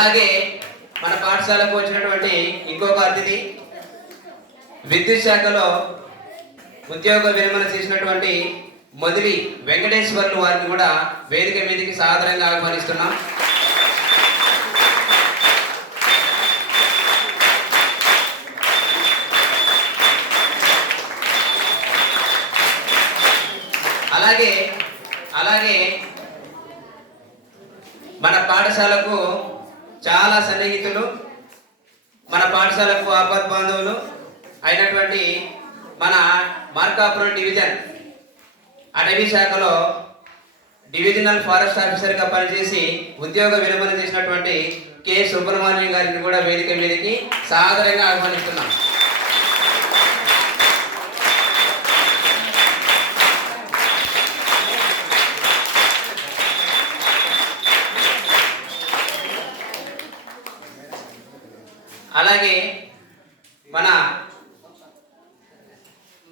అలాగే మన పాఠశాలకు వచ్చినటువంటి ఇంకొక అతిథి విద్యుత్ శాఖలో ఉద్యోగ విరమణ చేసినటువంటి మొదలి వెంకటేశ్వర్లు వారిని కూడా వేదిక మీదకి సాదరంగా ఆహ్వానిస్తున్నాం. అలాగే అలాగే మన పాఠశాలకు చాలా సన్నిహితులు, మన పాఠశాలకు ఆపద్బాంధవులు అయినటువంటి మన మార్కాపురం డివిజన్ అటవీ శాఖలో డివిజనల్ ఫారెస్ట్ ఆఫీసర్గా పనిచేసి ఉద్యోగ విరమణ చేసినటువంటి కె సుబ్రహ్మణ్యం గారిని కూడా వేదిక మీదకి సాదరంగా ఆహ్వానిస్తున్నాం. అలాగే మన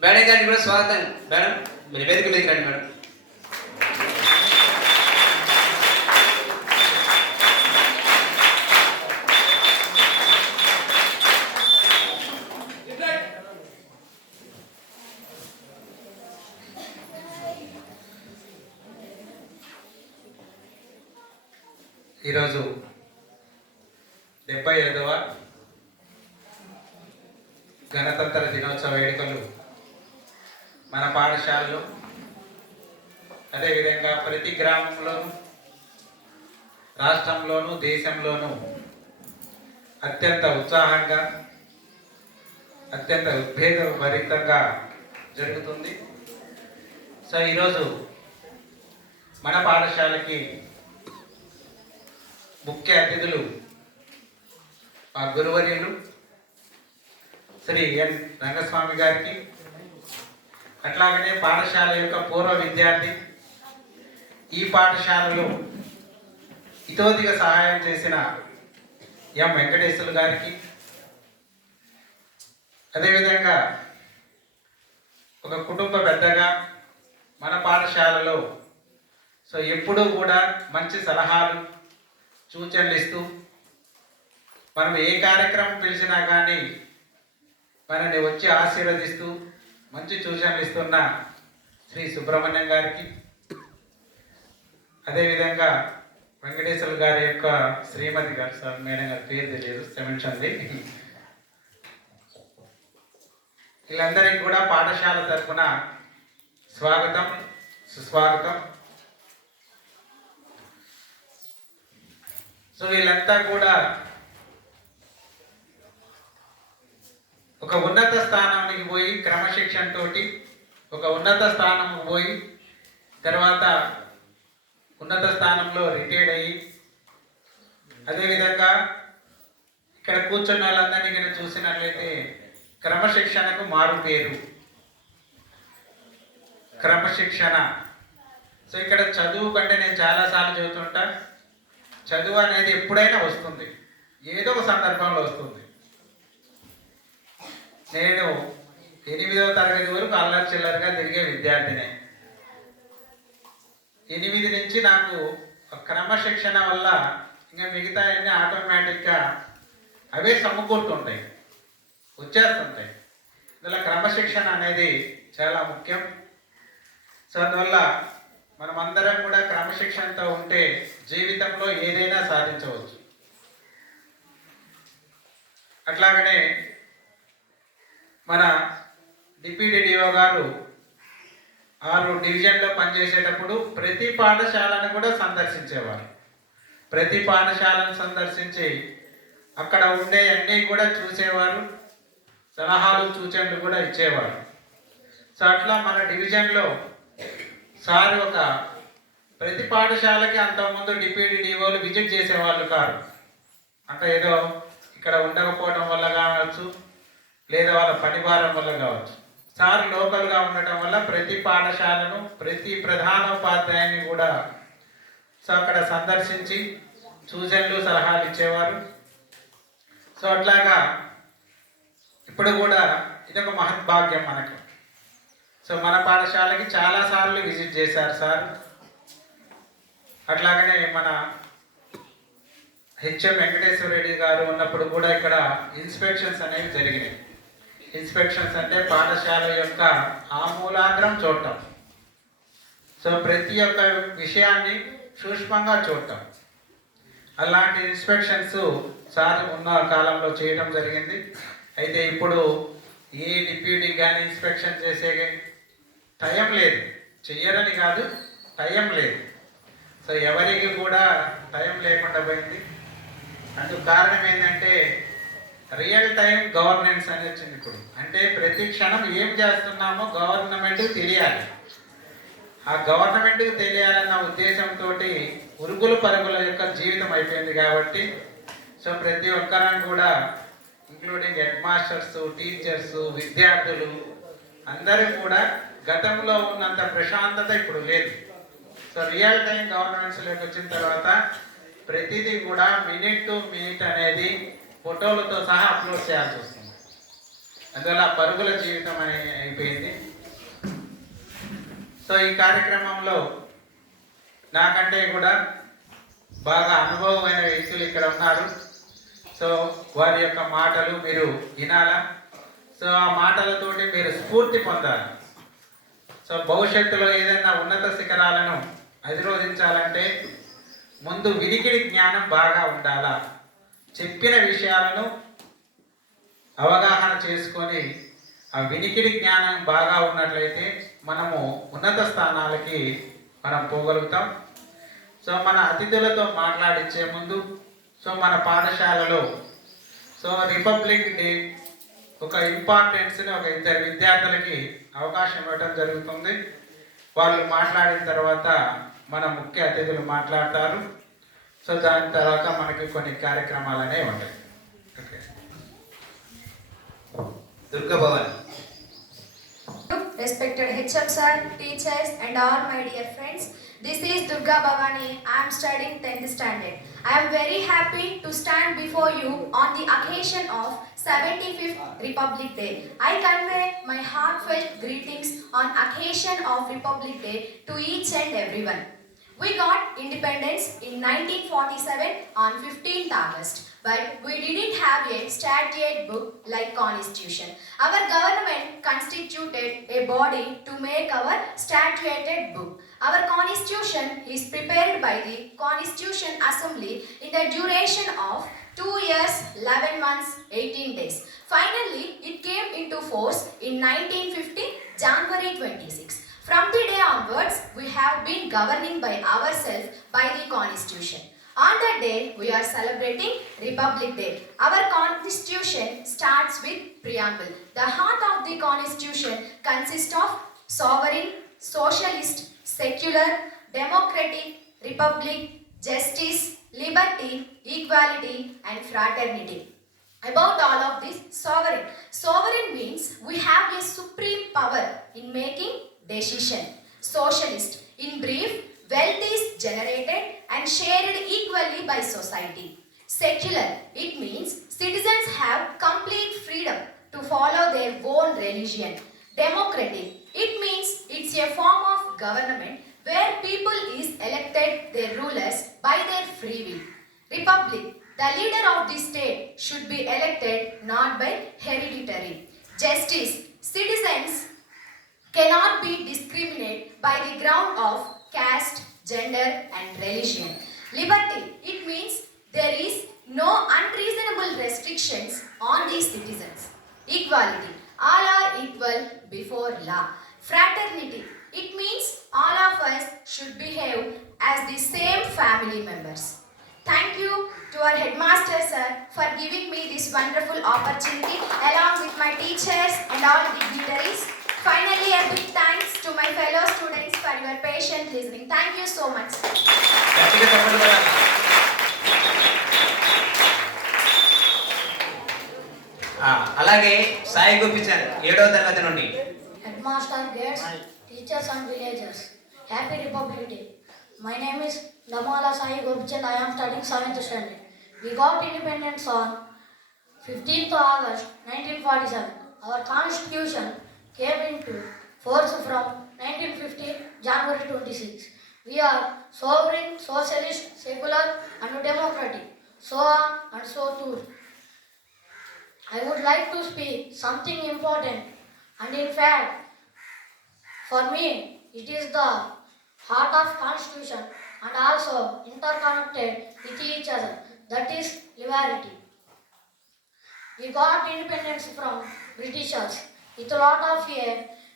మేడం గారిని కూడా స్వాగతం. మేడం మీరు వేదిక మీదకి రండి మేడం. ఈరోజు 75వ గణతంత్ర దినోత్సవ వేడుకలు మన పాఠశాలలో, అదేవిధంగా ప్రతి గ్రామంలోనూ, రాష్ట్రంలోనూ, దేశంలోనూ అత్యంత ఉత్సాహంగా, అత్యంత ఉద్వేగభరితంగా జరుగుతుంది. సో ఈరోజు మన పాఠశాలకి ముఖ్య అతిథులు మా గురువర్యులు శ్రీ ఎన్ రంగస్వామి గారికి, అట్లాగనే పాఠశాల యొక్క పూర్వ విద్యార్థి, ఈ పాఠశాలలో ఇతోదిగా సహాయం చేసిన ఎం వెంకటేశ్వర్లు గారికి, అదేవిధంగా ఒక కుటుంబ పెద్దగా మన పాఠశాలలో ఎప్పుడూ కూడా మంచి సలహాలు సూచనలు ఇస్తూ, మనం ఏ కార్యక్రమం పిలిచినా కానీ మనల్ని వచ్చి ఆశీర్వదిస్తూ మంచి సూచనలు ఇస్తున్న శ్రీ సుబ్రహ్మణ్యం గారికి, అదేవిధంగా వెంకటేశ్వర గారి యొక్క శ్రీమతి గారు, సార్ మేడం గారి పేరు తెలియదు, క్షమించండి, వీళ్ళందరికీ కూడా పాఠశాల తరఫున స్వాగతం, సుస్వాగతం. సో వీళ్ళంతా కూడా ఒక ఉన్నత స్థానానికి పోయి క్రమశిక్షణతో ఒక ఉన్నత స్థానంకి పోయి తర్వాత ఉన్నత స్థానంలో రిటైర్డ్ అయ్యి, అదేవిధంగా ఇక్కడ కూర్చున్న వాళ్ళందరినీ ఇక్కడ చూసినట్లయితే క్రమశిక్షణకు మారు పేరు క్రమశిక్షణ. సో ఇక్కడ చదువు కంటే నేను చాలాసార్లు చెబుతుంటా, చదువు అనేది ఎప్పుడైనా వస్తుంది, ఏదో ఒక సందర్భంలో వస్తుంది. నేను 8వ తరగతి వరకు అల్లరి చిల్లరగా తిరిగే విద్యార్థినే. 8 నుంచి నాకు క్రమశిక్షణ వల్ల ఇంకా మిగతా అన్నీ ఆటోమేటిక్గా అవే సమకూరుతుంటాయి, వచ్చేస్తుంటాయి. ఇందులో క్రమశిక్షణ అనేది చాలా ముఖ్యం. సో అందువల్ల మనమందరం కూడా క్రమశిక్షణతో ఉంటే జీవితంలో ఏదైనా సాధించవచ్చు. అట్లాగనే మన డిప్యూటీ డిఓ గారు 6 డివిజన్లో పనిచేసేటప్పుడు ప్రతి పాఠశాలను కూడా సందర్శించేవారు. ప్రతి పాఠశాలను సందర్శించి అక్కడ ఉండే అన్నీ కూడా చూసేవారు, సలహాలు సూచనలు కూడా ఇచ్చేవారు. సో అట్లా మన డివిజన్లో సార్ ఒక ప్రతి పాఠశాలకి అంతకుముందు డిప్యూటీ డిఓలు విజిట్ చేసేవాళ్ళు కాదు. అంటే ఏదో ఇక్కడ ఉండకపోవడం వల్ల కావచ్చు, లేదా వాళ్ళ పనిభారం వల్ల కావచ్చు. సార్ లోకల్గా ఉండటం వల్ల ప్రతి పాఠశాలను, ప్రతి ప్రధానోపాధ్యాయుని కూడా సో అక్కడ సందర్శించి సూచనలు సలహాలు ఇచ్చేవారు. సో అట్లాగా ఇప్పుడు కూడా ఇదొక మహద్భాగ్యం మనకు. సో మన పాఠశాలకి చాలాసార్లు విజిట్ చేశారు సార్. అట్లాగనే మన హెచ్ఎం వెంకటేశ్వర రెడ్డి గారు ఉన్నప్పుడు కూడా ఇక్కడ ఇన్స్పెక్షన్స్ అనేవి జరిగినాయి. ఇన్స్పెక్షన్స్ అంటే పాఠశాల యొక్క ఆమూలాగ్రం చూడటం, సో ప్రతి ఒక్క విషయాన్ని సూక్ష్మంగా చూడటం, అలాంటి ఇన్స్పెక్షన్స్ సార్ ఉన్న కాలంలో చేయడం జరిగింది. అయితే ఇప్పుడు ఏ డిప్యూటీ కానీ ఇన్స్పెక్షన్ చేసే టైం లేదు, చెయ్యరని కాదు, టైం లేదు. సో ఎవరికి కూడా టైం లేకుండా పోయింది. అందుకు కారణం ఏంటంటే రియల్ టైం గవర్నెన్స్ అని వచ్చింది ఇప్పుడు. అంటే ప్రతి క్షణం ఏం చేస్తున్నామో గవర్నమెంట్కి తెలియాలి. ఆ గవర్నమెంట్కి తెలియాలన్న ఉద్దేశంతో ఉరుగుల పరుగుల యొక్క జీవితం అయిపోయింది కాబట్టి సో ప్రతి ఒక్కరం కూడా ఇంక్లూడింగ్ హెడ్ మాస్టర్స్, టీచర్స్, విద్యార్థులు అందరూ కూడా గతంలో ఉన్నంత ప్రశాంతత ఇప్పుడు లేదు. సో రియల్ టైం గవర్నమెంట్స్లోకి వచ్చిన తర్వాత ప్రతిదీ కూడా మినిట్ టు మినిట్ అనేది ఫోటోలతో సహా అప్లోడ్ చేయాల్సి వస్తుంది. అందువల్ల పరుగుల జీవితం అనేది అయిపోయింది. సో ఈ కార్యక్రమంలో నాకంటే కూడా బాగా అనుభవమైన వ్యక్తులు ఇక్కడ ఉన్నారు. సో వారి యొక్క మాటలు మీరు వినాలా. సో ఆ మాటలతోటి మీరు స్ఫూర్తి పొందాలి. సో భవిష్యత్తులో ఏదైనా ఉన్నత శిఖరాలను అధిరోధించాలంటే ముందు వినికిడి జ్ఞానం బాగా ఉండాలా. చెప్పిన విషయాలను అవగాహన చేసుకొని ఆ వినికిడి జ్ఞానం బాగా ఉన్నట్లయితే మనము ఉన్నత స్థానాలకి మనం పోగలుగుతాం. సో మన అతిథులతో మాట్లాడించే ముందు సో మన పాఠశాలలో సో రిపబ్లిక్ డే ఒక ఇంపార్టెన్స్ని ఒక ఇద్దరు విద్యార్థులకి అవకాశం ఇవ్వడం జరుగుతుంది. వాళ్ళు మాట్లాడిన తర్వాత మన ముఖ్య అతిథులు మాట్లాడతారు. సో దాని తర్వాత మనకి కొన్ని కార్యక్రమాలు అనేవి ఉంటాయి. Okay. Durga Bhavani. Respected HM sir, teachers and all my dear friends, this is Durga Bhavani. I am studying 10th standard. I am very happy to stand before you on the occasion of 75th Republic Day. I convey my heartfelt greetings on occasion of Republic Day to each and everyone. We got independence in 1947 on 15th August. But we didn't have a statute book like Constitution. Our government constituted a body to make our statuted book. Our Constitution is prepared by the Constitution Assembly in the duration of 2 years, 11 months, 18 days. Finally, it came into force in 1950, January 26. From the day onwards, we have been governing by ourselves by the Constitution. On that day, we are celebrating Republic Day. Our Constitution starts with preamble. The heart of the Constitution consists of sovereign, socialist, secular, democratic, republic, justice, liberty, equality, and fraternity. About all of this, sovereign. Sovereign means we have a supreme power in making decision. Socialist. In brief, wealth is generated and shared equally by society. Secular. It means citizens have complete freedom to follow their own religion. Democratic. It means it's a form of government where people is elected their rulers by their free will. Republic. The leader of the state should be elected not by hereditary. Justice. Citizens cannot be discriminated by the ground of caste, gender and religion. Liberty. It means there is no unreasonable restrictions on the citizens. Equality. All are equal before law. Fraternity. It means all of us should behave as the same family members. Thank you to our headmaster sir for giving me this wonderful opportunity along with my teachers and all dignitaries. Finally, a big thanks to my fellow students for your patient listening. Thank you so much. అలాగే సాయి గోపిచంద్ 7వ తరగతి నుండి. Headmaster, guests, teachers and villagers, Happy Republic Day. My name is Damala Sai Gopichand. I am studying 7th standard. We got independence on 15th August 1947. Our constitution came into force from 1950 January 26. We are sovereign, socialist, secular and democratic. so on and so forth. I would like to speak something important, and in fact, for me, it is the heart of Constitution and also interconnected with each other. That is liberty. We got independence from Britishers with a lot of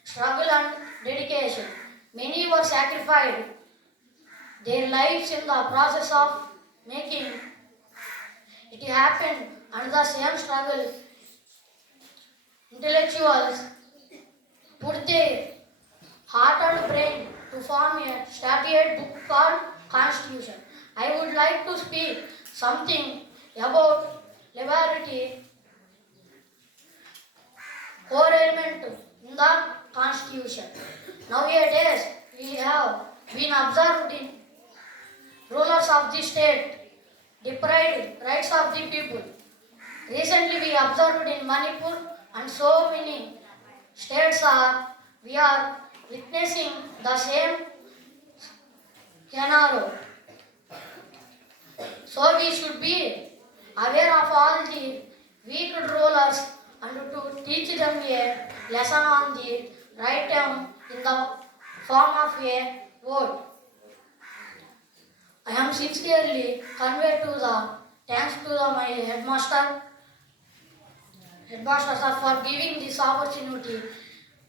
struggle and dedication. Many were sacrificed their lives in the process of making it happen, and the same struggle intellectuals put their heart and brain to form a statute book called Constitution. I would like to speak something about liberty, core element in the Constitution. Nowadays, we have been observed in rulers of the state deprived rights of the people. Recently, we observed in Manipur and so many states we are witnessing the same scenario. So we should be aware of all the weak rulers and to teach them a lesson on the right term in the form of a vote. I am sincerely conveyed to the thanks to my headmaster sir for giving this opportunity.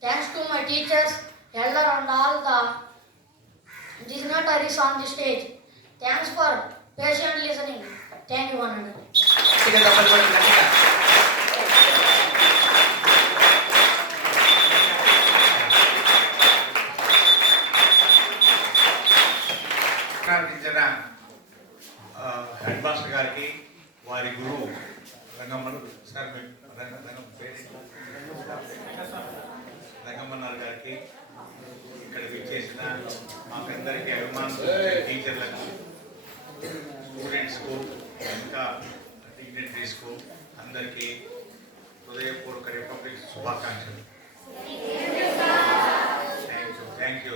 Thanks to my teachers, elder and all the dignitaries on the stage. Thanks for patient listening. Thank you, one another. గట్టిగా చప్పట్లు కొట్టండి, గట్టిగా. ప్రార్థించిన head master గారికి, వారి గురువు రంగమ్మను sir రంగమ్మన్నారు గారికి, ఇక్కడ విచ్చేసిన మాకందరికీ అభిమానులు టీచర్లకు, స్టూడెంట్స్కు, ఇంకా డిగ్నిటరీస్కు అందరికీ హృదయపూర్వక రిపబ్లిక్ శుభాకాంక్షలు. Thank you.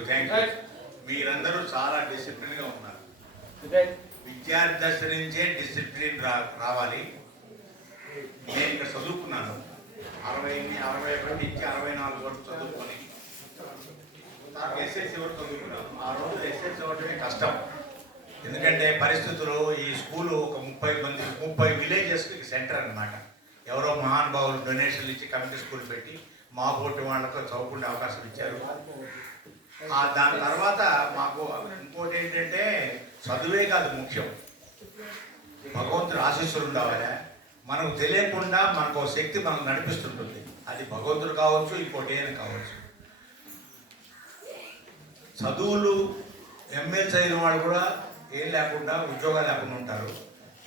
మీరందరూ చాలా డిసిప్లిన్గా ఉన్నారు. విద్యార్థి దశ నుంచే డిసిప్లిన్ రావాలి. నేను ఇక్కడ చదువుకున్నాను 61 నుంచి 64 వరకు చదువుకొని ఎస్ఎస్సి వరకు చదువుకున్నాను. ఆ రోజు ఎస్ఎస్సి అవ్వడమే కష్టం. ఎందుకంటే పరిస్థితులు, ఈ స్కూలు ఒక 30 విలేజెస్కి సెంటర్ అన్నమాట. ఎవరో మహానుభావులు డొనేషన్లు ఇచ్చి కమిటీ స్కూల్ పెట్టి మా పోటీ వాళ్ళకు చదువుకునే అవకాశం ఇచ్చారు. దాని తర్వాత మాకు ఇంకోటి ఏంటంటే చదువే కాదు ముఖ్యం, భగవంతుడు ఆశీస్సులు ఉండాలి. మనకు తెలియకుండా మనకు శక్తి మనకు నడిపిస్తుంటుంది. అది భగవంతుడు కావచ్చు, ఇంకోటి ఏమైనా కావచ్చు. చదువులు ఎంఎల్ చదివిన వాళ్ళు కూడా ఏం లేకుండా ఉద్యోగాలు లేకుండా ఉంటారు.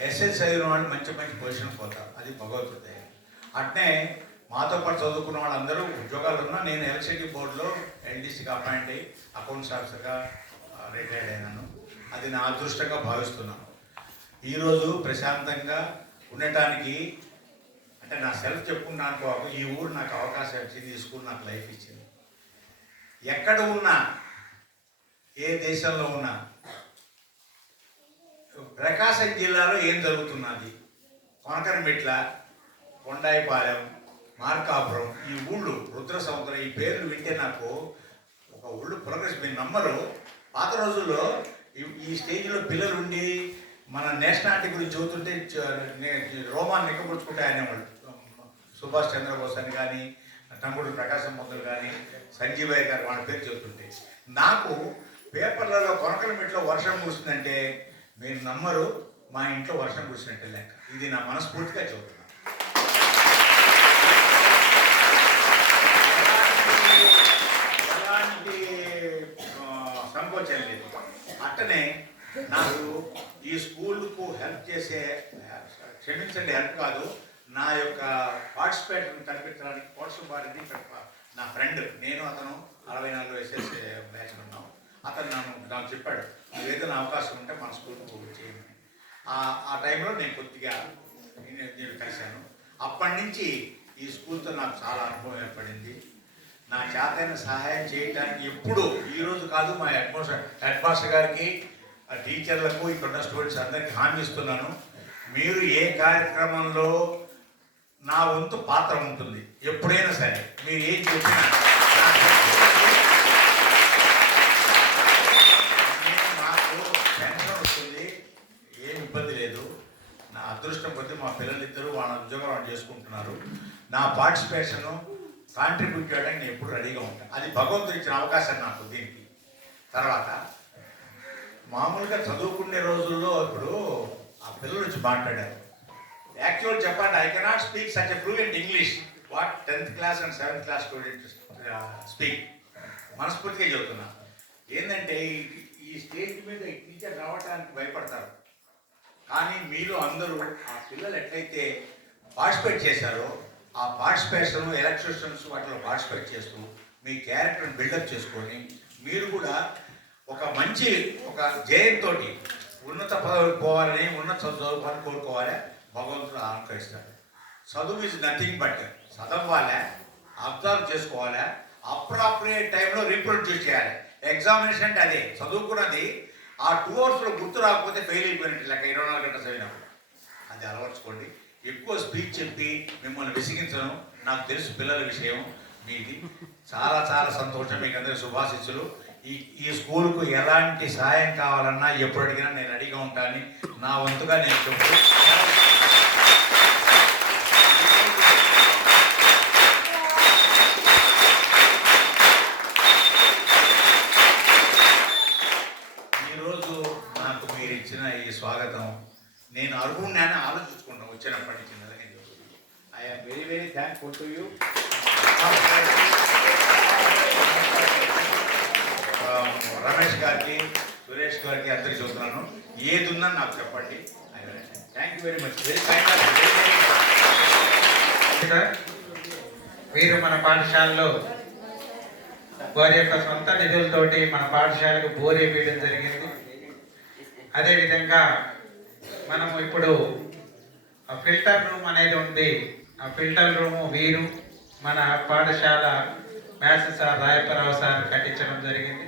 ఎస్ఎస్ చదివిన వాళ్ళు మంచి పొజిషన్ పోతారు. అది భగవంతుడి దయ. అట్నే మాతో పాటు చదువుకున్న వాళ్ళందరూ ఉద్యోగాలు ఉన్నా, నేను ఎలక్ట్రిసిటీ బోర్డులో ఎల్డీసీకి అపాయింట్ అయ్యి అకౌంట్స్ ఆఫీసర్గా రిటైర్డ్ అయినాను. అది నా అదృష్టంగా భావిస్తున్నాను. ఈరోజు ప్రశాంతంగా ఉండటానికి అంటే నా సెల్ఫ్ చెప్పుకున్నాను, ఈ ఊరు నాకు అవకాశం ఇచ్చింది, ఈ స్కూల్ నాకు లైఫ్ ఇచ్చింది. ఎక్కడ ఉన్నా, ఏ దేశంలో ఉన్నా, ప్రకాశం జిల్లాలో ఏం జరుగుతున్నది, కొనకరమిట్ల, కొండాయిపాలెం, మార్కాపురం, ఈ ఊళ్ళు, రుద్ర సముద్రం, ఈ పేర్లు వింటే నాకు ఒక ఊళ్ళు ప్రోగ్రెస్. మీరు నమ్మరు, పాత రోజుల్లో ఈ స్టేజ్లో పిల్లలు ఉండి మన నేషనాలిటీ గురించి చదువుతుంటే రోమాన్ని నిక్కబుచ్చుకుంటే అనేవాళ్ళు. సుభాష్ చంద్రబోస్ అని కానీ, తమ్ముడు ప్రకాశం పంతులు కానీ, సంజీవయ్య గారు, వాళ్ళ పేరు చెబుతుంటే నాకు పేపర్లలో కొనకలమిట్లో వర్షం కురుస్తుందంటే మీరు నమ్మరు, మా ఇంట్లో వర్షం కురిసినట్టే లెక్క. ఇది నా మనస్ఫూర్తిగా చెబుతున్నాను. ఎలాంటి సంకోచం లేదు. అట్టనే నాకు ఈ స్కూల్కు హెల్ప్ చేసే, క్షమించండి హెల్ప్ కాదు, నా యొక్క పార్టిసిపేట్ని కనిపించడానికి కోట్సుబారిని నా ఫ్రెండ్, నేను అతను 64 ఎస్ఎస్ బ్యాచ్ ఉన్నాం. అతను నాకు చెప్పాడు, నువ్వు ఏదైనా అవకాశం ఉంటే మన స్కూల్కు చేయమని. ఆ టైంలో నేను కొద్దిగా నేను కలిశాను. అప్పటి నుంచి ఈ స్కూల్తో నాకు చాలా అనుభవం ఏర్పడింది. నా చేతైన సహాయం చేయడానికి ఎప్పుడు, ఈరోజు కాదు, మా హెడ్ మాస్టర్ గారికి, టీచర్లకు, ఇక్కడ ఉన్న స్టూడెంట్స్ అందరికీ హామీ ఇస్తున్నాను. మీరు ఏ కార్యక్రమంలో నా వంతు పాత్ర ఉంటుంది. ఎప్పుడైనా సరే మీరు ఏం చెప్పినా నాకు పెన్షన్ వస్తుంది, ఏం ఇబ్బంది లేదు. నా అదృష్టం కొద్దీ మా పిల్లలిద్దరూ వాళ్ళ ఉద్యోగం వాళ్ళు చేసుకుంటున్నారు. నా పార్టిసిపేషను కాంట్రిబ్యూట్ చేయడానికి నేను ఎప్పుడు రెడీగా ఉంటాను. అది భగవంతుడు ఇచ్చిన అవకాశం నాకు దీనికి. తర్వాత మామూలుగా చదువుకునే రోజుల్లో ఇప్పుడు ఆ పిల్లలు వచ్చి మాట్లాడారు. యాక్చువల్ చెప్పండి, I cannot speak such a fluent English what 10th class and 7th class students speak. మనస్ఫూర్తిగా చెబుతున్నా. ఏంటంటే ఈ స్టేజ్ మీద ఈ టీచర్ రావడానికి భయపడతారు. కానీ మీలో అందరూ ఆ పిల్లలు ఎట్లయితే పార్టిసిపేట్ చేశారో ఆ పార్టిసిపేషన్ ఎలక్ట్రిషన్స్ వాటిలో పార్టిసిపేట్ చేస్తూ మీ క్యారెక్టర్ని బిల్డప్ చేసుకొని మీరు కూడా ఒక మంచి ఒక జయంతో ఉన్నత పదవికి పోవాలని ఉన్నత చదువుకోవాలని కోరుకోవాలి. భగవంతుడు ఆనుకరిస్తాడు. చదువు ఇస్ నథింగ్ బట్ చదవాలా, అబ్జర్వ్ చేసుకోవాలా, అప్రాప్రియేట్ టైంలో రీప్రొడ్యూస్ చేయాలి. ఎగ్జామినేషన్ అంటే అదే, చదువుకున్నది ఆ 2 అవర్స్లో గుర్తు రాకపోతే ఫెయిల్ అయిపోయినట్టు లెక్క 24 గంటలు చదివినప్పుడు. అది అలవర్చుకోండి. ఎక్కువ స్పీచ్ చెప్పి మిమ్మల్ని విసిగించను. నాకు తెలుసు పిల్లల విషయం మీది. చాలా చాలా సంతోషం. మీకు అందరికీ శుభాశిస్సులు. ఈ స్కూల్కు ఎలాంటి సాయం కావాలన్నా ఎప్పుడు అడిగినా నేను రెడీగా ఉంటాను. నా వంతుగా నేను చెప్తూ ఈరోజు నాకు మీరు ఇచ్చిన ఈ స్వాగతం నేను అర్హుణ్ణి ఆలోచించుకుంటాను. వచ్చినప్పటి నుంచి I'm very very thankful to you. Ramesh గారికి, సురేష్ గారికి అందరికి చూస్తున్నాను. ఏది ఉన్నా నాకు చెప్పండి. Thank you very much. Very kind. Sir, వీరు మన పాఠశాలలో వారి యొక్క సొంత నిధులతోటి మన పాఠశాలకు బోర్ వేయడం జరిగింది. అదేవిధంగా మనము ఇప్పుడు ఫిల్టర్ రూమ్ అనేది ఉంది. ఆ ఫిల్టర్ రూము వీరు మన పాఠశాల మ్యాథ్స్ సార్ రాయపరావు సార్ కట్టించడం జరిగింది.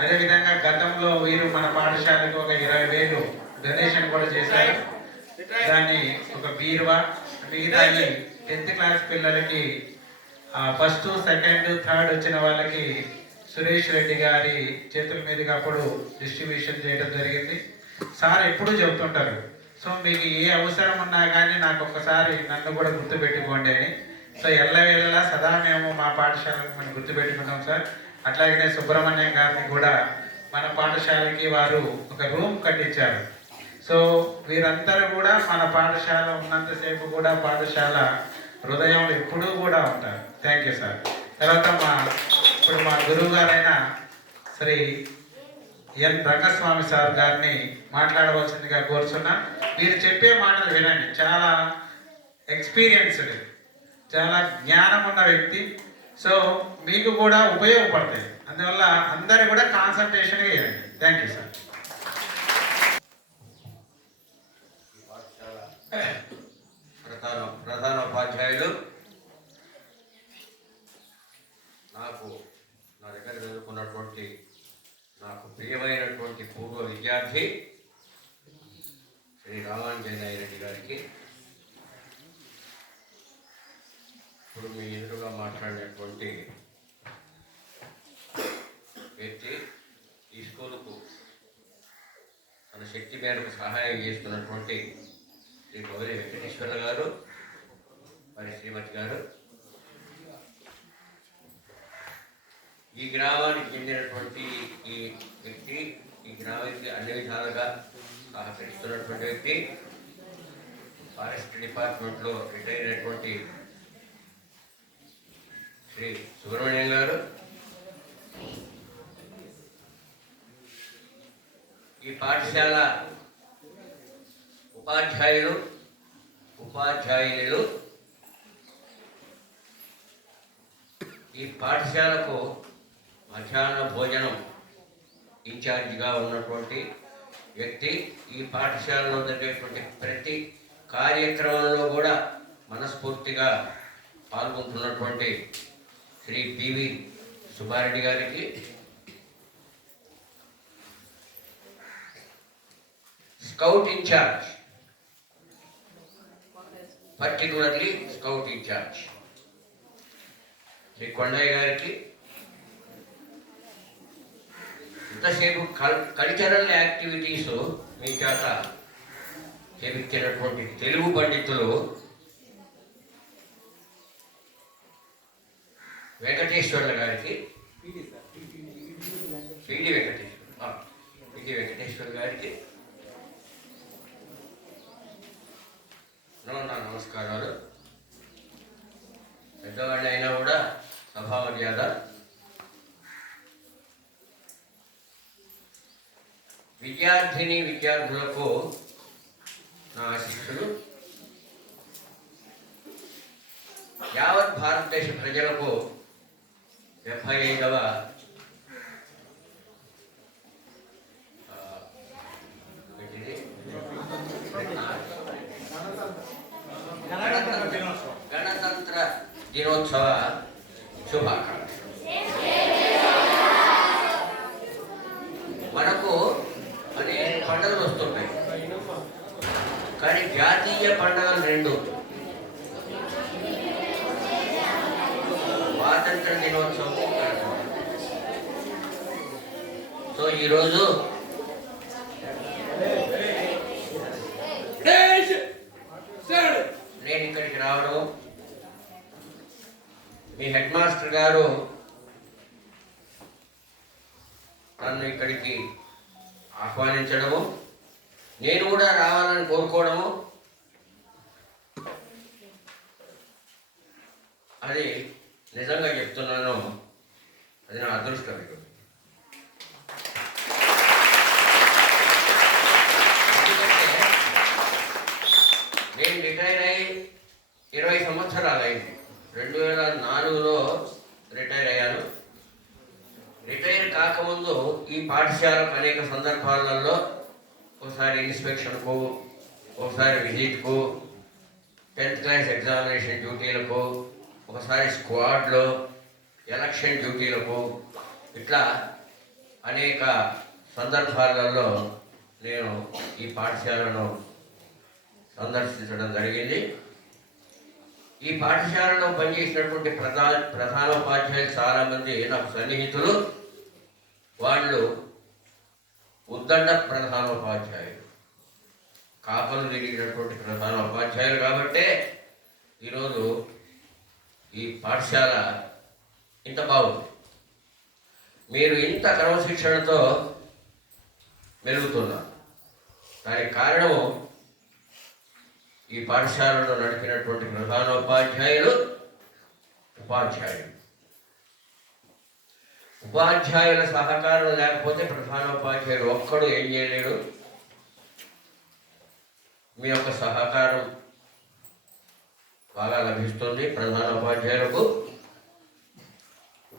అదేవిధంగా గతంలో వీరు మన పాఠశాలకు ఒక 20,000 డొనేషన్ కూడా చేశారు. దాన్ని ఒక బీరువా, మిగతాయి 10th క్లాస్ పిల్లలకి ఫస్ట్, సెకండ్, థర్డ్ వచ్చిన వాళ్ళకి సురేష్ రెడ్డి గారి చేతుల మీదుగా అప్పుడు డిస్ట్రిబ్యూషన్ చేయడం జరిగింది. సార్ ఎప్పుడూ చెబుతుంటారు, సో మీకు ఏ అవసరం ఉన్నా కానీ నాకు ఒక్కసారి నన్ను కూడా గుర్తుపెట్టుకోండి అని. సో ఎల్లవేళలా సదా మేము మా పాఠశాలకు మనం గుర్తుపెట్టుకున్నాం సార్. అట్లాగనే సుబ్రహ్మణ్యం గారిని కూడా మన పాఠశాలకి వారు ఒక రూమ్ కట్టించారు. సో వీరందరూ కూడా మన పాఠశాల ఉన్నంతసేపు కూడా పాఠశాల హృదయంలో ఎప్పుడూ కూడా ఉంటారు. Thank you sir. తర్వాత ఇప్పుడు మా గురువు గారైన శ్రీ ఎన్ రంగస్వామి సార్ గారిని మాట్లాడవలసిందిగా కోరుచున్నా. మీరు చెప్పే మాటలు వినండి. చాలా ఎక్స్పీరియన్స్డ్, చాలా జ్ఞానం ఉన్న వ్యక్తి. సో మీకు కూడా ఉపయోగపడతాయి. అందువల్ల అందరూ కూడా కాన్సన్ట్రేషన్గా చేయండి. Thank you sir. ప్రధాన ఉపాధ్యాయులు, నాకు నా దగ్గర చదువుకున్నటువంటి నాకు ప్రియమైనటువంటి పూర్వ విద్యార్థి శ్రీ రామాంజనేయ రెడ్డి గారికి, ఇప్పుడు మీ ఎదురుగా మాట్లాడినటువంటి వ్యక్తి, ఈ స్కూలుకు తన శక్తి మేరకు సహాయం చేస్తున్నటువంటి శ్రీ గౌరీ వెంకటేశ్వర గారు, మరి శ్రీమతి గారు, ఈ గ్రామానికి చెందినటువంటి ఈ వ్యక్తి, ఈ గ్రామానికి అన్ని విధాలుగా సహకరిస్తున్నటువంటి వ్యక్తి, ఫారెస్ట్ డిపార్ట్మెంట్లో రిటైర్ అయినటువంటి శ్రీ సుబ్రహ్మణ్యం గారు, ఈ పాఠశాల ఉపాధ్యాయులు, ఈ పాఠశాలకు మధ్యాహ్న భోజనం ఇన్ఛార్జిగా ఉన్నటువంటి వ్యక్తి, ఈ పాఠశాలలో జరిగేటువంటి ప్రతి కార్యక్రమంలో కూడా మనస్ఫూర్తిగా పాల్గొంటున్నటువంటి శ్రీ పివి సుబ్బారెడ్డి గారికి, scout incharge particularly scout incharge Shri Kondaiah గారికి ఇంతసేపు కల్చరల్ యాక్టివిటీస్ మీ చేత చేపించినటువంటి తెలుగు పండితులు వెంకటేశ్వర్ల గారికి పిడి వెంకటేశ్వర్ గారికి నా నమస్కారాలు. పెద్దవాళ్ళు అయినా కూడా సభా మర్యాద. విద్యార్థులకు నా ఆశీస్సులు. యావత్ భారతదేశ ప్రజలకు 75వ గణతంత్ర దినోత్సవ శుభాకాంక్షలు. మనకు అనేక పండుగలు వస్తుంటాయి, కానీ జాతీయ పండుగలు 2: స్వాతంత్ర దినోత్సవం. సో ఈరోజు నేను ఇక్కడికి రావడం, మీ హెడ్ మాస్టర్ గారు నన్ను ఇక్కడికి ఆహ్వానించడము, నేను కూడా రావాలని కోరుకోవడము, అది నిజంగా చెప్తున్నాను, అది నా అదృష్టం. ఎందుకంటే నేను రిటైర్ అయ్యి 20 సంవత్సరాలు అయింది. 2004లో రిటైర్ అయ్యాను. రిటైర్ కాకముందు ఈ పాఠశాలకు అనేక సందర్భాలలో ఒకసారి ఇన్స్పెక్షన్కు, ఒకసారి విజిట్కు, 10th క్లాస్ ఎగ్జామినేషన్ డ్యూటీలకు, ఒకసారి స్క్వాడ్లో ఎలక్షన్ డ్యూటీలకు, ఇట్లా అనేక సందర్భాలలో నేను ఈ పాఠశాలను సందర్శించడం జరిగింది. ఈ పాఠశాలలో పనిచేసినటువంటి ప్రధానోపాధ్యాయులు చాలామంది నాకు సన్నిహితులు. వాళ్ళు ఉద్దండ ప్రధానోపాధ్యాయులు, కాపలు తిరిగినటువంటి ప్రధానోపాధ్యాయులు. కాబట్టే ఈరోజు ఈ పాఠశాల ఇంత బాగుంది. మీరు ఇంత క్రమశిక్షణతో మెలుగుతున్నారు. దానికి కారణము ఈ పాఠశాలను నడిపినటువంటి ప్రధానోపాధ్యాయులు, ఉపాధ్యాయుల సహకారం లేకపోతే ప్రధానోపాధ్యాయులు ఒక్కడు ఏం చేయలేడు. మీ యొక్క సహకారం బాగా లభిస్తుంది ప్రధానోపాధ్యాయులకు.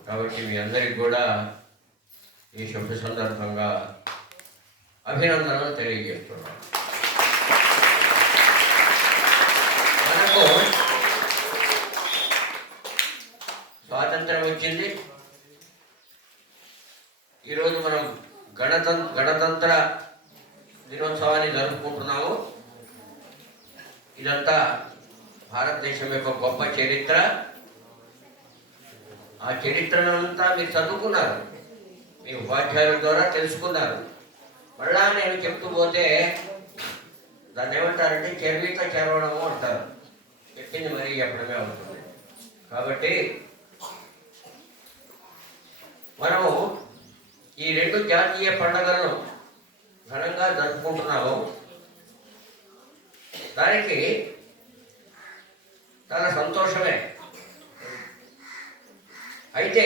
కాబట్టి మీ అందరికీ కూడా ఈ శుభ సందర్భంగా అభినందనలు తెలియజేస్తున్నాను. మనకు స్వాతంత్రం వచ్చింది. ఈరోజు మనం గణతంత్ర దినోత్సవాన్ని జరుపుకుంటున్నాము. ఇదంతా భారతదేశం యొక్క గొప్ప చరిత్ర. ఆ చరిత్రనంతా మీరు చదువుకున్నారు, మీ ఉపాధ్యాయుల ద్వారా తెలుసుకున్నారు. మళ్ళా నేను చెప్తూ పోతే దాన్ని ఏమంటారంటే చెరవడము అంటారు. చెప్పింది మరీ చెప్పడమే అవుతుంది. కాబట్టి మనము ఈ 2 జాతీయ పండుగలను ఘనంగా జరుపుకుంటున్నాము. దానికి చాలా సంతోషమే. అయితే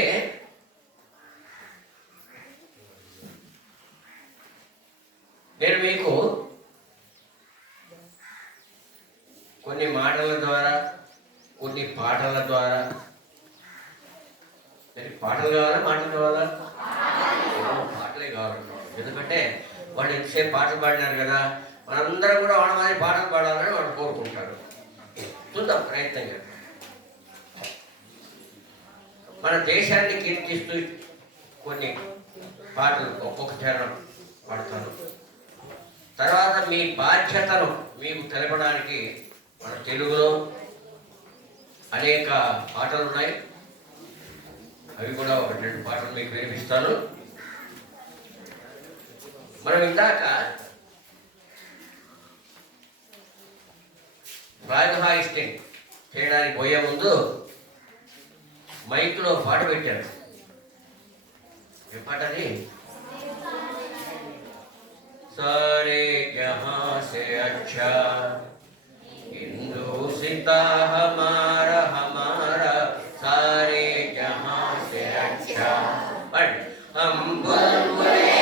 నేను మీకు కొన్ని మాటల ద్వారా, కొన్ని పాటల ద్వారా, పాటలు కావాలా మాటలు కావాలా? పాటలే కావాలంటాం. ఎందుకంటే వాళ్ళు ఎంతసేపు పాటలు పాడినారు కదా, మనందరం కూడా వాళ్ళ మాదిరి పాటలు పాడాలని వాళ్ళు కోరుకుంటారు. చూద్దాం, ప్రయత్నం చేద్దాం. మన దేశాన్ని కీర్తిస్తూ కొన్ని పాటలు ఒక్కొక్క చరణం పాడతాను. తర్వాత మీ బాధ్యతను మీకు తెలపడానికి మన తెలుగులో అనేక పాటలు ఉన్నాయి. అవి కూడా ఒక 2 పాటలు మీకు వినిపిస్తాను. మనం ఇందాక ఫ్లాగ్ హాయిస్టింగ్ చేయడానికి పోయే ముందు మైక్లో పాట పెట్టారు. ఏ పాట అది? सारे जहां से अच्छा हिंदुस्ता हमारा हमारा सारे जहां से अच्छा पर हम बुलबुले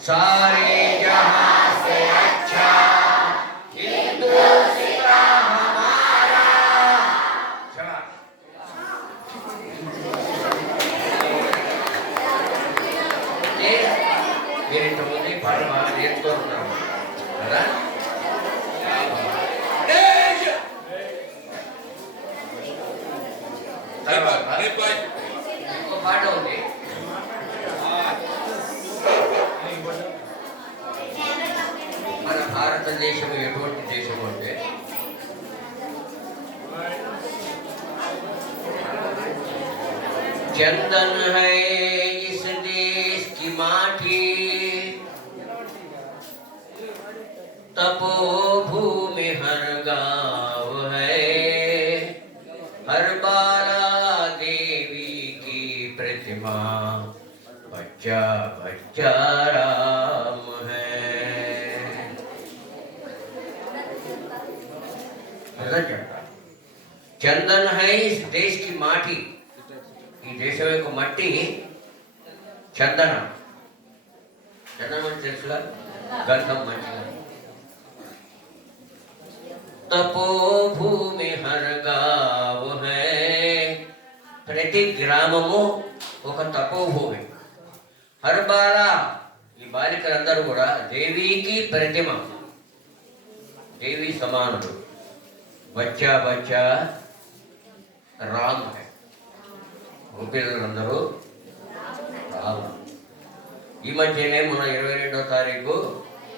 सारे जहां से अच्छा हिंदुस्ता हमारा చలా మీరు ఇంతకుముందు ఈ పాట బాగా నేర్చుకుంటున్నారు కదా. తర్వాత ఇంకో పాట ఉంది. మన భారతదేశం ఎటువంటి దేశం అంటే चंदन है इस देश की माटी तपोभूमि हर गाँव है हर बाला देवी की प्रतिमा बच्चा बच्चा राम है. चंदन है इस देश की माटी. ఈ దేశం యొక్క మట్టి చందనం. చందనం అంటే తెలుసుగా, గంధం మంచిగా. తపోభూమి హర్ గావ్ హై. ప్రతి గ్రామము ఒక తపోభూమి. హర్ బాలా, ఈ బాలికలందరూ కూడా దేవీకి ప్రతిమ, దేవి సమానుడు. బచ్చా బచ్చా రామ్ హై. పిల్లలందరూ రాము. ఈ మధ్యనే మన 22వ తారీఖు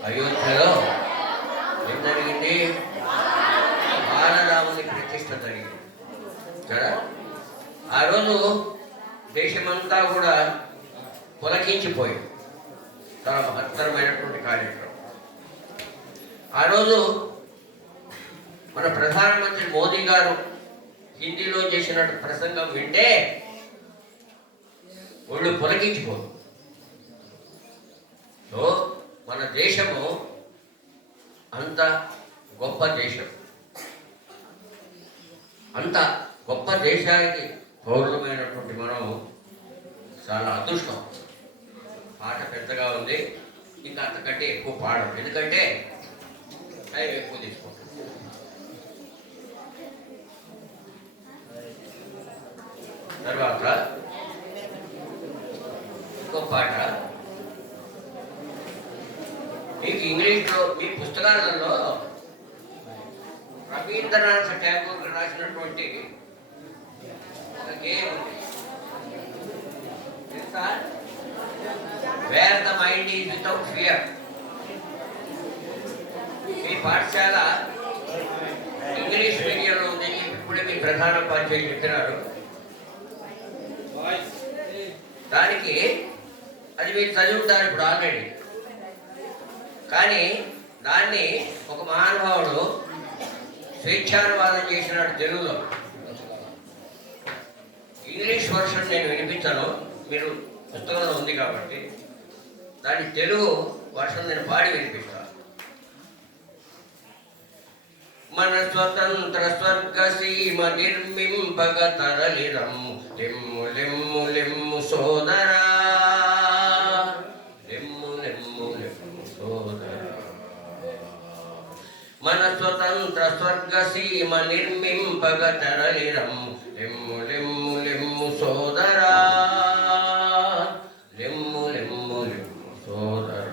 అయోధ్యలో ఏం జరిగింది? బాలరాముని ప్రతిష్ఠ జరిగింది కదా. ఆ రోజు దేశమంతా కూడా పులకించిపోయింది. చాలా మహత్తరమైనటువంటి కార్యక్రమం. ఆ రోజు మన ప్రధానమంత్రి మోదీ గారు హిందీలో చేసిన ప్రసంగం వింటే ఒళ్ళు పొలకించిపోదు. సో మన దేశము అంత గొప్ప దేశం. అంత గొప్ప దేశానికి పౌరులమైనటువంటి మనం చాలా అదృష్టం. పాట పెద్దగా ఉంది, ఇంకా అంతకంటే ఎక్కువ పాడదు, ఎందుకంటే టైం ఎక్కువ తీసుకుంటాం. తర్వాత మీ పుస్తకాలలో రవీంద్రనాథ్ ఠాగూర్ రాసినటువంటి ఒక గేమ్ ఉంది తెలుసా? Where the mind is without fear. మీ పాఠశాల ఇంగ్లీష్ మీడియంలో ఉందని చెప్పి ఇప్పుడే మీ ప్రధాన ఉపాధ్యాయులు చెప్తున్నారు. దానికి అది మీరు చదువుతారు ఇప్పుడు ఆల్రెడీ. కానీ దాన్ని ఒక మహానుభావుడు స్వేచ్ఛానువాదం చేసినాడు తెలుగులో. ఇంగ్లీష్ వర్షన్ నేను వినిపించాను, మీరు పుస్తకంలో ఉంది కాబట్టి దాని తెలుగు వర్షన్ నేను పాడి వినిపిస్తాను. మన స్వతంత్ర స్వర్గ సీమ నిర్మింపగ తరలిరమ్ము లెమ్ము లెమ్ము లెమ్ము సోదరా, లెమ్ము లెమ్ము లెమ్ము సోదరా. మన స్వతంత్ర స్వర్గ సీమ నిర్మింపగ తరలిరమ్ము లెమ్ము లెమ్ము లెమ్ము సోదరా, లెమ్ము లెమ్ము లెమ్ము సోదరా.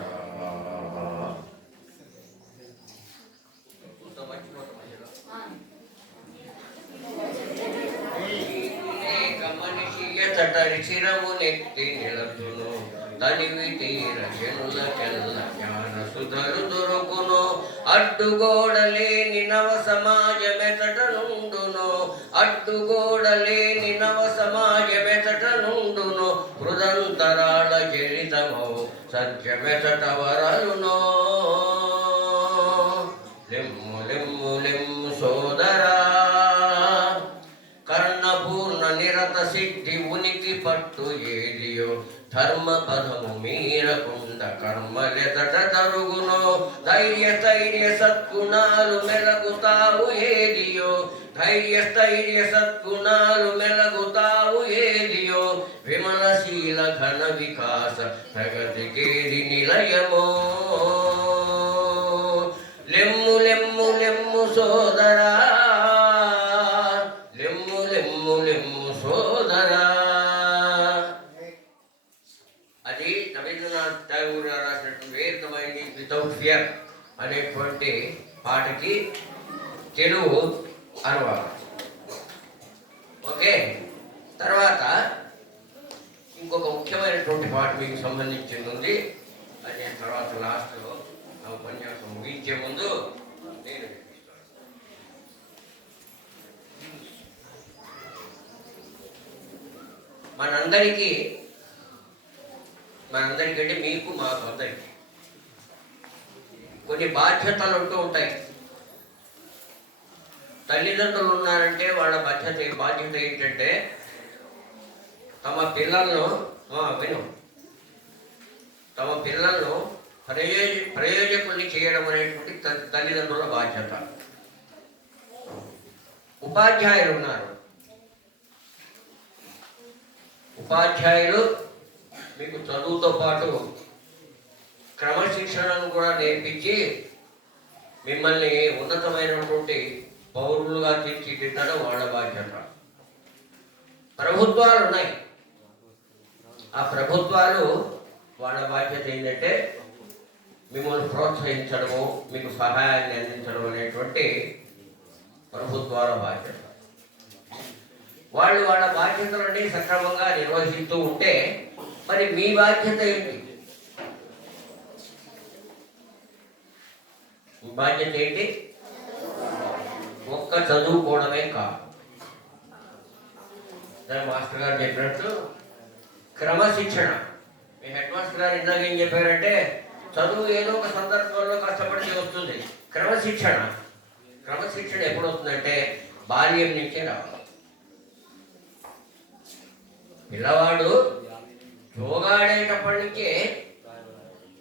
చిరము నెత్తి నిలతును తనివి తీర జనులకెల్ల జ్ఞాన సుధరు దొరుకును. అడ్డుగోడలేని నవ సమాజమెతట నుండును, అడ్డుగోడలేని నవ సమాజమెతట నుండును. హృదంతరాళ చరితమౌ సత్యమెతట వరలునో. లెమ్ము లెమ్ము లెమ్ము సోదరా, కర్ణపూర్ణ నిరత సిద్ధి ఉనికి పట్టు ఏదియో. ధర్మ పదము మీరకుండ కర్మలెతట తరుగునో. ధైర్య స్థైర్య సద్గుణాలు మెలగుతావు ఏదియో, ధైర్య స్థైర్య సద్గుణాలు మెలగుతావు ఏదియో. విమలశీల ఘన వికాస ప్రగతికేది నిలయమో. లెమ్ము లెమ్ము లెమ్ము సోదరా, లెమ్ము లెమ్ము లెమ్ము సోదరా. అది రవీంద్రనాథ్ ఠాగూర్ రాసినటువంటి wear the mind is without fear అనేటువంటి పాటకి తెలుగు అనువాదం. ఓకే, తర్వాత ఇంకొక ముఖ్యమైనటువంటి పాట మీకు సంబంధించింది ఉంది. అది నేను తర్వాత లాస్ట్లో నా ఉపన్యాసం ముగించే ముందు నేను వినిపిస్తాను. మనందరికంటే మీకు మాకు అందరికీ కొన్ని బాధ్యతలు ఉంటూ ఉంటాయి. తల్లిదండ్రులు ఉన్నారంటే వాళ్ళ బాధ్యత ఏంటంటే తమ పిల్లలను తమ పిల్లలను ప్రయోజకుల్ని చేయడం అనేటువంటి తల్లిదండ్రుల బాధ్యత. ఉపాధ్యాయులు ఉన్నారు. ఉపాధ్యాయులు మీకు చదువుతో పాటు క్రమశిక్షణను కూడా నేర్పించి మిమ్మల్ని ఉన్నతమైనటువంటి పౌరులుగా తీర్చిదిద్దడం వాళ్ళ బాధ్యత. ప్రభుత్వాలు ఉన్నాయి. ఆ ప్రభుత్వాలు వాళ్ళ బాధ్యత ఏంటంటే మిమ్మల్ని ప్రోత్సహించడము, మీకు సహాయాన్ని అందించడం అనేటువంటి ప్రభుత్వాల బాధ్యత. వాళ్ళు వాళ్ళ బాధ్యతలన్నీ సక్రమంగా నిర్వహిస్తూ ఉంటే మరి మీ బాధ్యత ఏంటి? మీ బాధ్యత ఏంటి? ఒక్క చదువుకోవడమే కాదు. మాస్టర్ గారు చెప్పినట్టు క్రమశిక్షణ. మీ హెడ్ మాస్టర్ గారు ఇందాక ఏం చెప్పారంటే చదువు ఏదో ఒక సందర్భంలో కష్టపడితే వస్తుంది. క్రమశిక్షణ ఎప్పుడు వస్తుందంటే బాల్యం నుంచే రావాలి. పిల్లవాడు జోగాడేటప్పటి నుంచే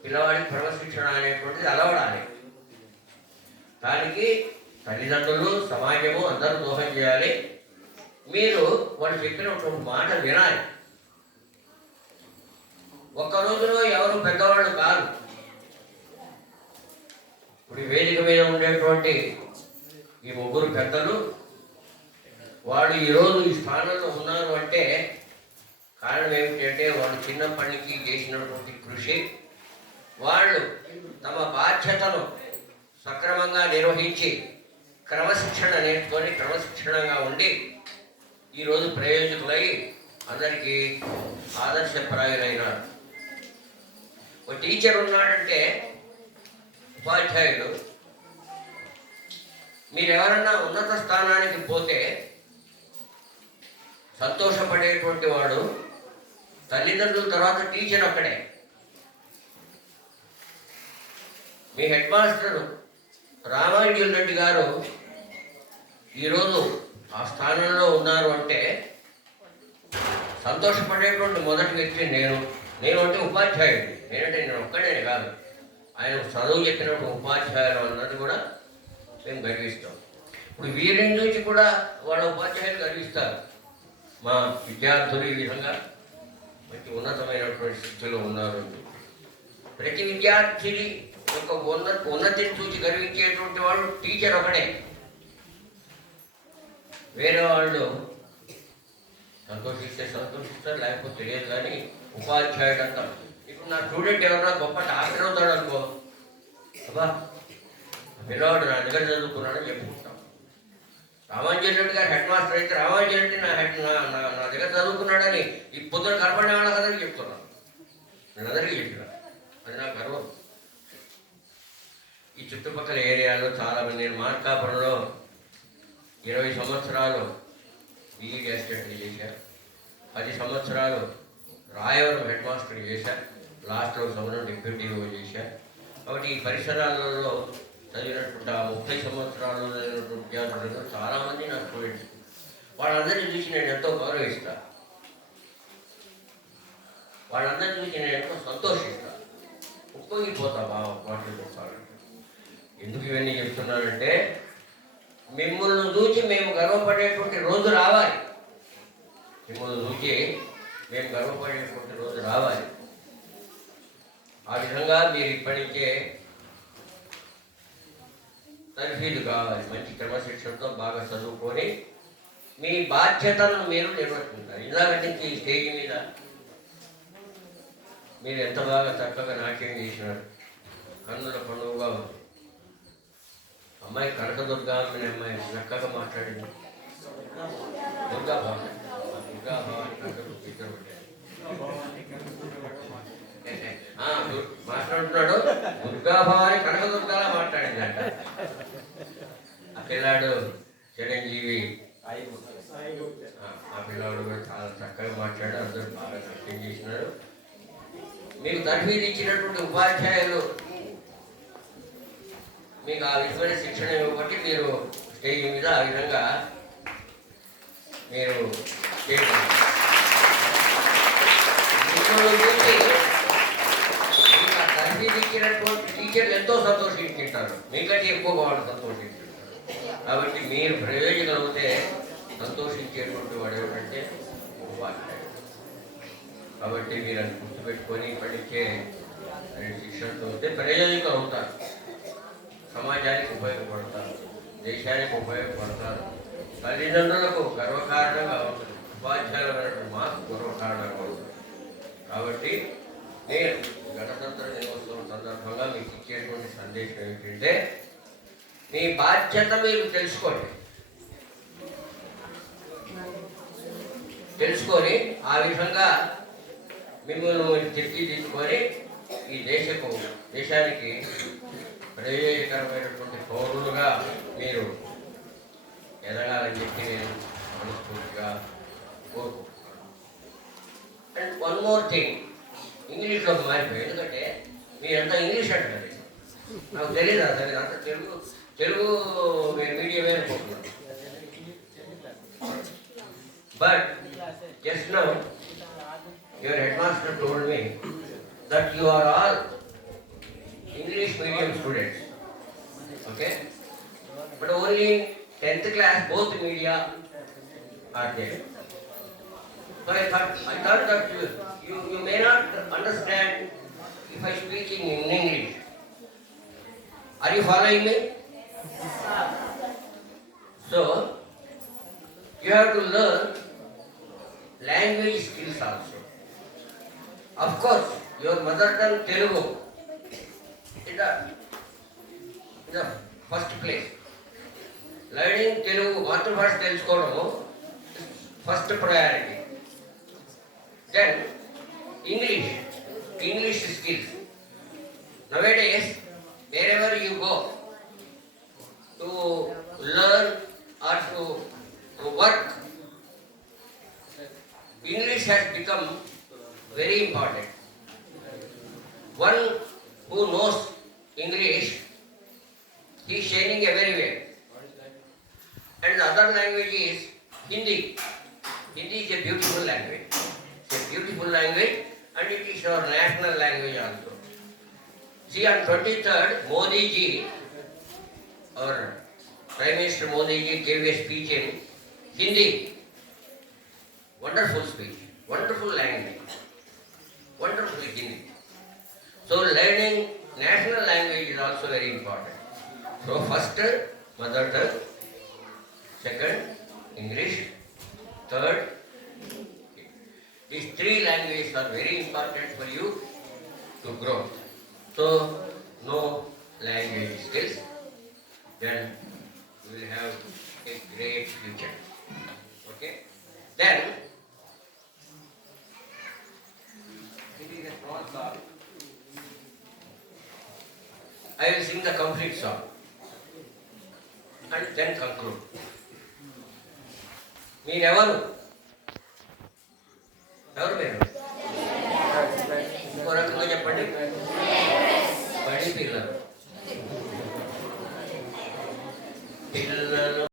పిల్లవాడికి క్రమశిక్షణ అనేటువంటిది అలవడాలి. దానికి తల్లిదండ్రులు, సమాజము అందరూ దోహం చేయాలి. మీరు వాళ్ళు చెప్పినటువంటి మాట వినాలి. ఒక్క రోజులో ఎవరు పెద్దవాళ్ళు కాదు. ఇప్పుడు వేదిక మీద ఉండేటువంటి ఈ ముగ్గురు పెద్దలు వాళ్ళు ఈరోజు ఈ స్థానంలో ఉన్నారు అంటే కారణం ఏమిటంటే వాళ్ళు చిన్నప్పటి నుంచి చేసినటువంటి కృషి. వాళ్ళు తమ బాధ్యతను సక్రమంగా నిర్వహించి క్రమశిక్షణ నేర్చుకొని క్రమశిక్షణగా ఉండి ఈరోజు ప్రయోజకులై అందరికీ ఆదర్శప్రాయులైనారు. ఒక టీచర్ ఉన్నాడంటే ఉపాధ్యాయుడు, మీరెవరన్నా ఉన్నత స్థానానికి పోతే సంతోషపడేటువంటి వాడు తల్లిదండ్రుల తర్వాత టీచర్ ఒక్కడే. మీ హెడ్ మాస్టర్ రామాంజుల రెడ్డి గారు ఈరోజు ఆ స్థానంలో ఉన్నారు అంటే సంతోషపడేటువంటి మొదటి వ్యక్తి నేను అంటే ఉపాధ్యాయుడు. నేను ఒక్కడే కాదు, ఆయన చదువు చెప్పినప్పుడు ఉపాధ్యాయులు అన్నది కూడా మేము గర్విస్తాం. ఇప్పుడు వీరిని నుంచి కూడా వాళ్ళ ఉపాధ్యాయులు గర్విస్తారు. మా విద్యార్థులు ఈ విధంగా మంచి ఉన్నతమైనటువంటి స్థితిలో ఉన్నారు. ప్రతి విద్యార్థిని యొక్క ఉన్నతిని చూసి గర్వించేటువంటి వాడు టీచర్ ఒకడే. వేరే వాళ్ళు సంతోషిస్తారు, లేకపోతే తెలియదు. కానీ ఉపాధ్యాయుడు అంటాం. ఇప్పుడు నా స్టూడెంట్ ఎవరన్నా గొప్ప డాక్టర్ అవుతాడు అనుకో, అబ్బా పిల్లవాడు నా దగ్గర చదువుకున్నాడని చెప్పుకుంటాం. రామాంజన్ రెడ్డి గారు హెడ్ మాస్టర్ అయితే రామాంజన్ రెడ్డి నా దగ్గర చదువుకున్నాడని ఈ పొద్దున కనపడిన వాళ్ళందరికీ చెప్తున్నాను. నేను అందరికీ చెప్పిన, అది నా గర్వం. ఈ చుట్టుపక్కల ఏరియాలో చాలామంది, నేను మార్కాపురంలో 20 సంవత్సరాలు బీఈ అసిస్టెంట్ చేశాను, 10 సంవత్సరాలు రాయవరం హెడ్ మాస్టర్ చేశాను, లాస్ట్లో సంవత్సరం డిప్యూటీఓ చేశాను. కాబట్టి ఈ పరిసరాలలో చదివినటువంటి 30 సంవత్సరాలు చదివినటువంటి విద్యార్థులు చాలామంది నా స్టూడెంట్స్. వాళ్ళందరినీ చూసి నేను ఎంతో గౌరవిస్తాను, వాళ్ళందరినీ చూసి నేను ఎంతో సంతోషిస్తాను, ఉప్పొంగిపోతా బాగా మాటలు చెప్పాలంటే. ఎందుకు ఇవన్నీ చెప్తున్నానంటే మిమ్మల్ని చూసి మేము గర్వపడేటువంటి రోజు రావాలి. మిమ్మల్ని చూసి మేము గర్వపడేటువంటి రోజు రావాలి. ఆ విధంగా మీరు ఇప్పటి నుంచే తర్ఫీదు కావాలి. మంచి క్రమశిక్షణతో బాగా చదువుకొని మీ బాధ్యతలను మీరు నిర్వర్తించాలి. ఇలాగంటే ఈ స్టేజ్ మీద మీరు ఎంత బాగా చక్కగా నాట్యం చేసినారు, కన్నుల పండుగగా ఉంది. అమ్మాయి కనకదుర్గా అనే అమ్మాయి చక్కగా మాట్లాడింది. దుర్గాభవాని మాట్లాడుతున్నాడు. దుర్గాభవాని కనకదుర్గాలా మాట్లాడిందంట. ఆ పిల్లాడు చిరంజీవి, ఆ పిల్లాడు కూడా చాలా చక్కగా మాట్లాడారు. అందరూ బాగా నాట్యం చేసినారు. మీకు తర్ఫీదు ఇచ్చినటువంటి ఉపాధ్యాయులు మీకు ఆ విధమైన శిక్షణ ఇవ్వబట్టి మీరు స్టేజ్ మీద ఆ విధంగా మీరు మీకు ఆ తర్ఫీదు ఇచ్చినటువంటి టీచర్లు ఎంతో సంతోషించుంటారు, మీకంటే ఎక్కువగా వాళ్ళు సంతోషించుంటారు. కాబట్టి మీరు ప్రయోజనం అవుతే సంతోషించేటువంటి వాడు ఏమిటంటే ఉపాధ్యాయుడు. కాబట్టి మీరు అది గుర్తుపెట్టుకొని ఇప్పటికే శిక్షణతో ఉంటే ప్రయోజకులు అవుతారు, సమాజానికి ఉపయోగపడతారు, దేశానికి ఉపయోగపడతారు, తల్లిదండ్రులకు గర్వకారణంగా ఉంటుంది, ఉపాధ్యాయులు మాకు గర్వకారణంగా ఉంటుంది. కాబట్టి నేను గణతంత్ర దినోత్సవం సందర్భంగా మీకు ఇచ్చేటువంటి సందేశం ఏమిటంటే మీ బాధ్యత మీరు తెలుసుకొని ఆ విధంగా మిమ్మల్ని తీర్చిదిద్దుకొని ఈ దేశానికి ప్రయోజనకరమైనటువంటి పౌరులుగా మీరు ఎదగాలని చెప్పి నేను మనస్ఫూర్తిగా కోరుకుంటున్నాను. అండ్ వన్ మోర్ థింగ్, ఇంగ్లీష్లో మారిపోయి, ఎందుకంటే మీరంతా ఇంగ్లీష్ అంటారు, నాకు తెలియదు అసలు అంత తెలుగు మీరు మీడియమే అనుకుంటున్నాను. But just now your headmaster told me that you are all English medium students, okay? But only in 10th class both media are there. So I thought that you may not understand if I speak in English. Are you following me? So you have to learn language skills also. Of course, your mother tongue Telugu. in the first place. Learning Telugu మాతృభాష తెలుసుకోవడము first priority. Then English skills. Nowadays, wherever you go to learn or to work, English has become very important. One who knows English, he is shining everywhere. And the other language is Hindi. Hindi is a beautiful language. It's a beautiful language and it is our national language also. See, on 23rd, Modi ji, our Prime Minister Modi ji gave a speech in Hindi. Wonderful speech, wonderful language, wonderful Hindi. So learning national language is also very important. So first, mother tongue, second, English, third, these three languages are very important for you to grow. So, know language skills, then you will have a great future. Okay? Then, it is a small song. I will sing the complete song and then conclude. మీరెవరు మీరు ఇంకో రకంగా చెప్పండి. బడి పిల్లలు.